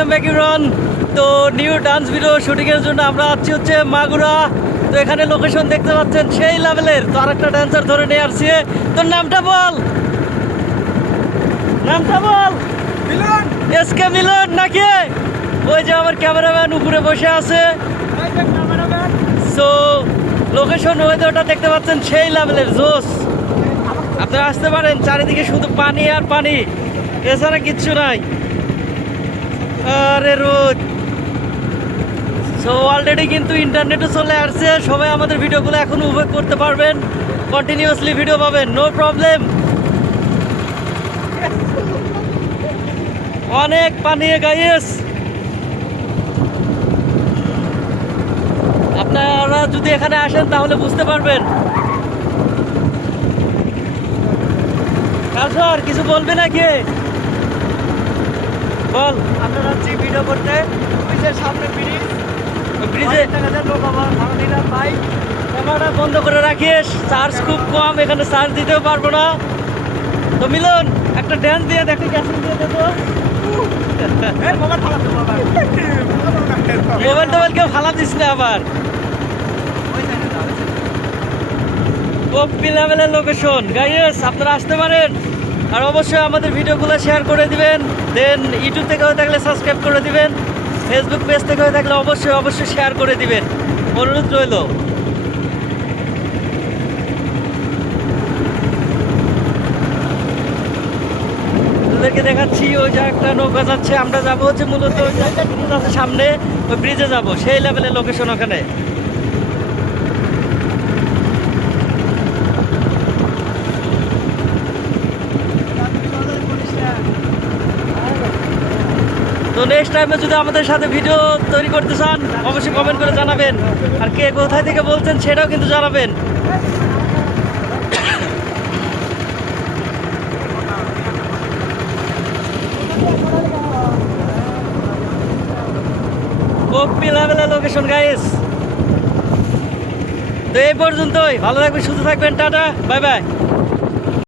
Welcome back ইউরন। তো new dance video শুটিংয়ের জন্য আমরা আছি হচ্ছে মাগুরা। তো এখানে লোকেশন দেখতে পাচ্ছেন সেই লেভেলের। তো আরেকটা ড্যান্সার ধরে নিয়ে আসছি। তোর নামটা বল, নামটা বল। মিলন, এসকে মিলন নাকি? ওই যে আমার ক্যামেরাম্যান উপরে বসে আছে। এই যে ক্যামেরাম্যান। সো লোকেশন ওয়েদারটা দেখতে পাচ্ছেন সেই লেভেলের জোস। আপনারা আসতে পারেন, চারিদিকে শুধু পানি আর পানি, এছাড়া কিচ্ছু নাই। আরে রোদ। সো অলরেডি কিন্তু ইন্টারনেটে চলে আসছে, সবাই আমাদের ভিডিওগুলো এখন উপভোগ করতে পারবেন, কন্টিনিউয়াসলি ভিডিও পাবেন, নো প্রবলেম। অনেক পানি গাইস। আপনারা যদি এখানে আসেন তাহলে বুঝতে পারবেন। কালসর কিছু বলবে নাকি? বল। আমরা যাচ্ছি ভিডিও করতে। অফিসের সামনে ব্রিজ, ব্রিজে লোক আমার ভাড়া নিলাম ভাই। ক্যামেরাটা বন্ধ করে রাখিস, চার্জ খুব কম, এখানে চার্জ দিতেও পারবো না। তো মিলন একটা ড্যান্স দিয়ে দেখো, ক্যাসেট দিয়ে দেখো। মোবাইল ফালাতে বাবা। মোবাইল টোবাইল কেউ ফালা দিস না আবার। কপি লেভেলের লোকেশন গাইস, আপনারা আসতে পারেন। আর অবশ্যই আমাদের ভিডিওগুলো শেয়ার করে দিবেন। দেন ইউটিউব থেকে হয়ে থাকলে সাবস্ক্রাইব করে দিবেন, ফেসবুক পেজ থেকে হয়ে থাকলে অবশ্যই শেয়ার করে দিবেন, অনুরোধ রইল। ওদেরকে দেখাচ্ছি ওই যে একটা নৌকা যাচ্ছে, আমরা যাবো হচ্ছে মূলত ওই যে একটা ব্রিজ আছে সামনে, ওই ব্রিজে যাবো, সেই লেভেলের লোকেশন ওখানে। তো নেক্সট টাইমে যদি আমাদের সাথে ভিডিও তৈরি করতে চান অবশ্যই কমেন্ট করে জানাবেন। আর কে কোথায় থেকে বলছেন সেটাও কিন্তু জানাবেন। কপি লেভেলের লোকেশন গাইস। তো এই পর্যন্তই, ভালো থাকবেন, সুস্থ থাকবেন, টাটা, বাই বাই।